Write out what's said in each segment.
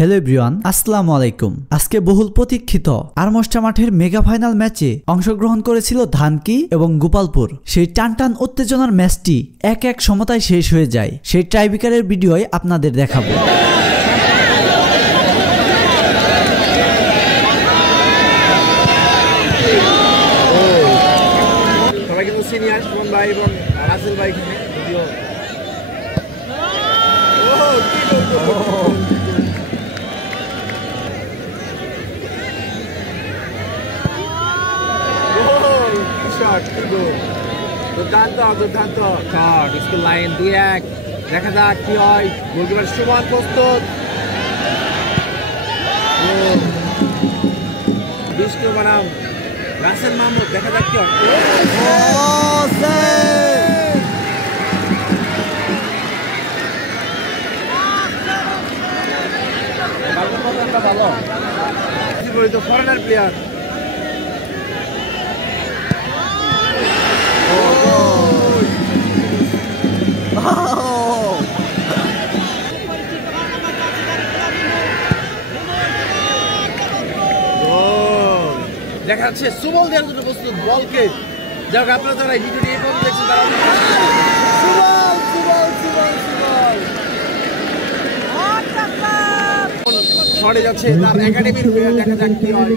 Hello everyone, আসসালামু আলাইকুম। আজকে বহুল প্রতীক্ষিত আরমস্টা মাঠের মেগা ফাইনাল ম্যাচে অংশগ্রহণ করেছিল ধানকি এবং গোপালপুর। সেই টানটান উত্তেজনার ম্যাচটি এক এক সমতায় শেষ হয়ে যায়। সেই টাইব্রেকারের ভিডিওই আপনাদের দেখাবো। সবাই কিন্তু সিনিয়র সুমন ভাই এবং রাসেল ভাই ভিডিও দুর্দান্ত শট, স্কুল লাইন 2-1। দেখা যাক কি হয়। গোলকিপার সুমন প্রস্তুত। বিষ্ণু বনাম রাসেল মাহমুদ, দেখা যাক কি হয়। ভালো ফরেনার প্লেয়ার। দেখা যাচ্ছে সুবল দেওয়ার জন্য প্রস্তুত বলকে। যাক আপনারা যারা এই ভিডিওটি এই পর্যন্ত দেখছেন তারা ছড়ে যাচ্ছে তার একাডেমির প্লেয়ার। দেখা যাক কি হয়।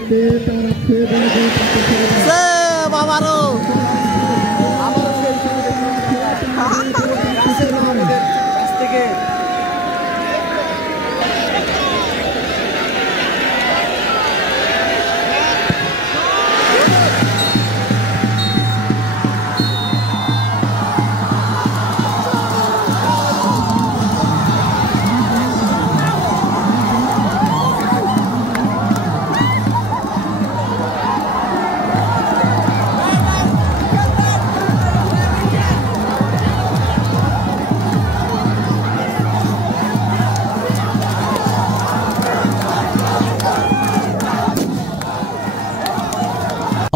রাসেল মাহমুদের কাছ থেকে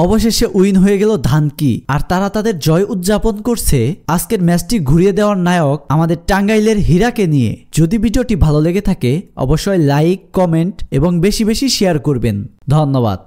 অবশেষে উইন হয়ে গেল ধানকি, আর তারা তাদের জয় উদযাপন করছে আজকের ম্যাচটি ঘুরিয়ে দেওয়ার নায়ক আমাদের টাঙ্গাইলের হীরাকে নিয়ে। যদি ভিডিওটি ভালো লেগে থাকে অবশ্যই লাইক, কমেন্ট এবং বেশি বেশি শেয়ার করবেন। ধন্যবাদ।